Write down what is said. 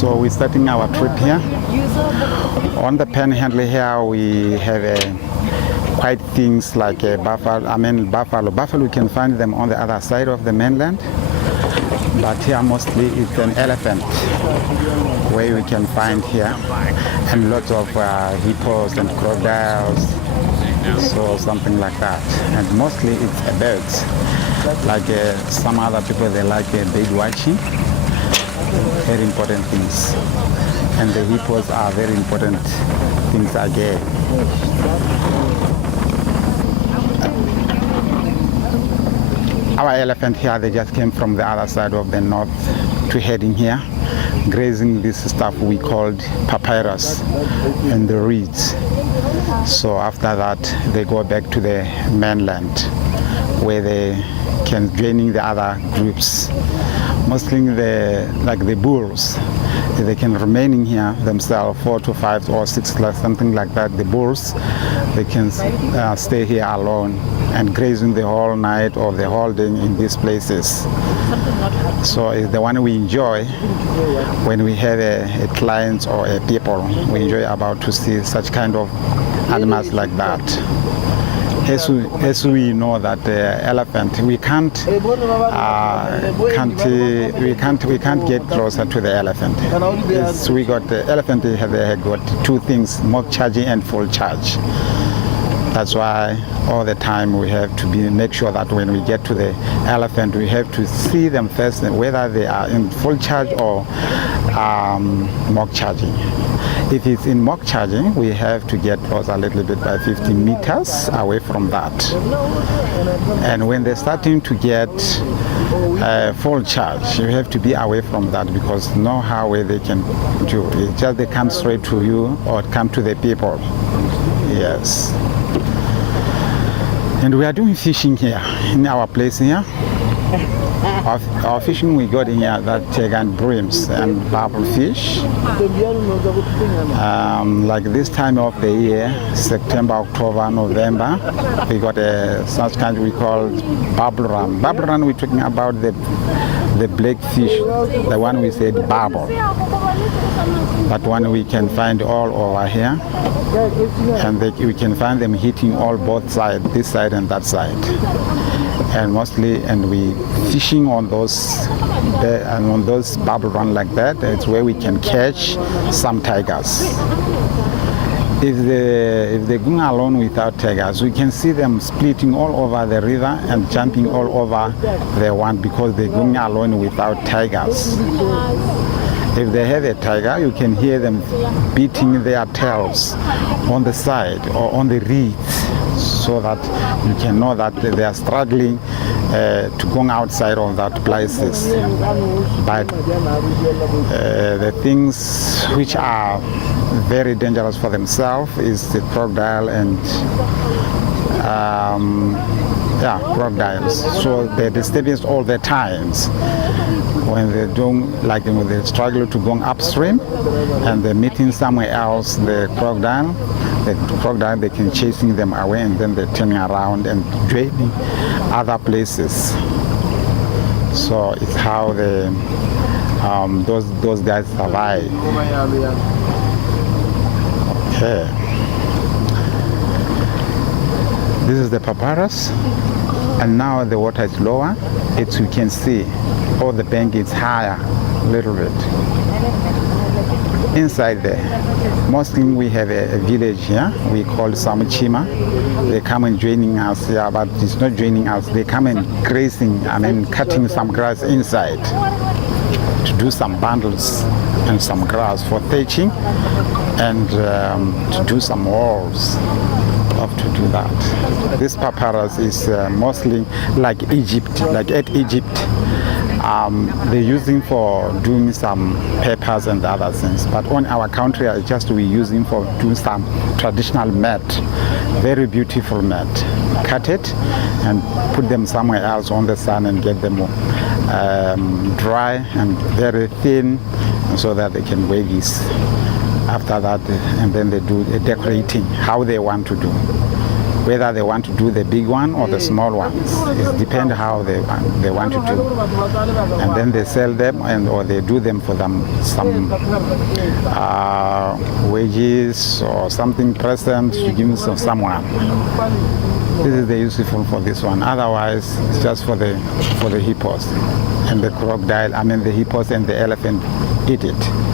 So we're starting our trip here. On the panhandle here we have quite things like a buffalo. Buffalo, you can find them on the other side of the mainland. But here mostly it's an elephant where we can find here, and lots of hippos and crocodiles, so something like that. And mostly it's birds, like some other people, they like bird watching, very important things. And the hippos are very important things again. Our elephant here, they just came from the other side of the north to heading here, grazing this stuff we called papyrus and the reeds. So after that, they go back to the mainland where they can join the other groups. Mostly the bulls, they can remain in here themselves, 4 to 5 or 6, something like that. The bulls, they can stay here alone and grazing the whole night or the whole day in these places. So it's the one we enjoy when we have a client or a people. We enjoy about to see such kind of animals like that. As we know that the elephant, we can't get closer to the elephant. Yes, we got the elephant. They have got two things: mock charging and full charge. That's why all the time we have to make sure that when we get to the elephant, we have to see them first, whether they are in full charge or mock charging. If it's in mock charging, we have to get close a little bit by 50 meters away from that. And when they're starting to get full charge, you have to be away from that, because no how way they can do it. It's just they come straight to you or come to the people. Yes. And we are doing fishing here in our place here. Our fishing we got in here, that and brims and barbel fish. Like this time of the year, September, October, November, we got such kind we call barbel run. Barbel run, we're talking about the black fish, the one we said barbel. That one we can find all over here, and we can find them hitting both sides, this side and that side. And mostly, and we fishing on those barbel run like that. It's where we can catch some tigers. If they're going alone without tigers, we can see them splitting all over the river and jumping all over the one, because they're going alone without tigers. If they have a tiger, you can hear them beating their tails on the side or on the reeds, so that you can know that they are struggling to go outside of that places. But the things which are very dangerous for themselves is the crocodile and crocodiles. So they're disturbing all the times. When they when they struggle to go upstream and they're meeting somewhere else, the crocodile, they can chasing them away, and then they're turning around and joining other places. So it's how those guys survive. Okay. This is the papyrus, and now the water is lower. You can see, the bank is higher a little bit. Inside there, mostly we have a village here we call Samuchima. They come and joining us here, but it's not joining us. They come and grazing, cutting some grass inside to do some bundles and some grass for thatching, and to do some walls. To do that. This papyrus is mostly like Egypt, like at Egypt. They're using for doing some papers and other things. But on our country, we're using for doing some traditional mat, very beautiful mat. Cut it and put them somewhere else on the sun and get them dry and very thin, so that they can wear this. After that, and then they do decorating how they want to do. whether they want to do the big one or the small ones. It depends how they want to do. And then they sell them, or they do them for them some wages or something present to give to someone. This is the useful for this one. Otherwise, it's just for the hippos and the crocodile. I mean, the hippos and the elephant eat it.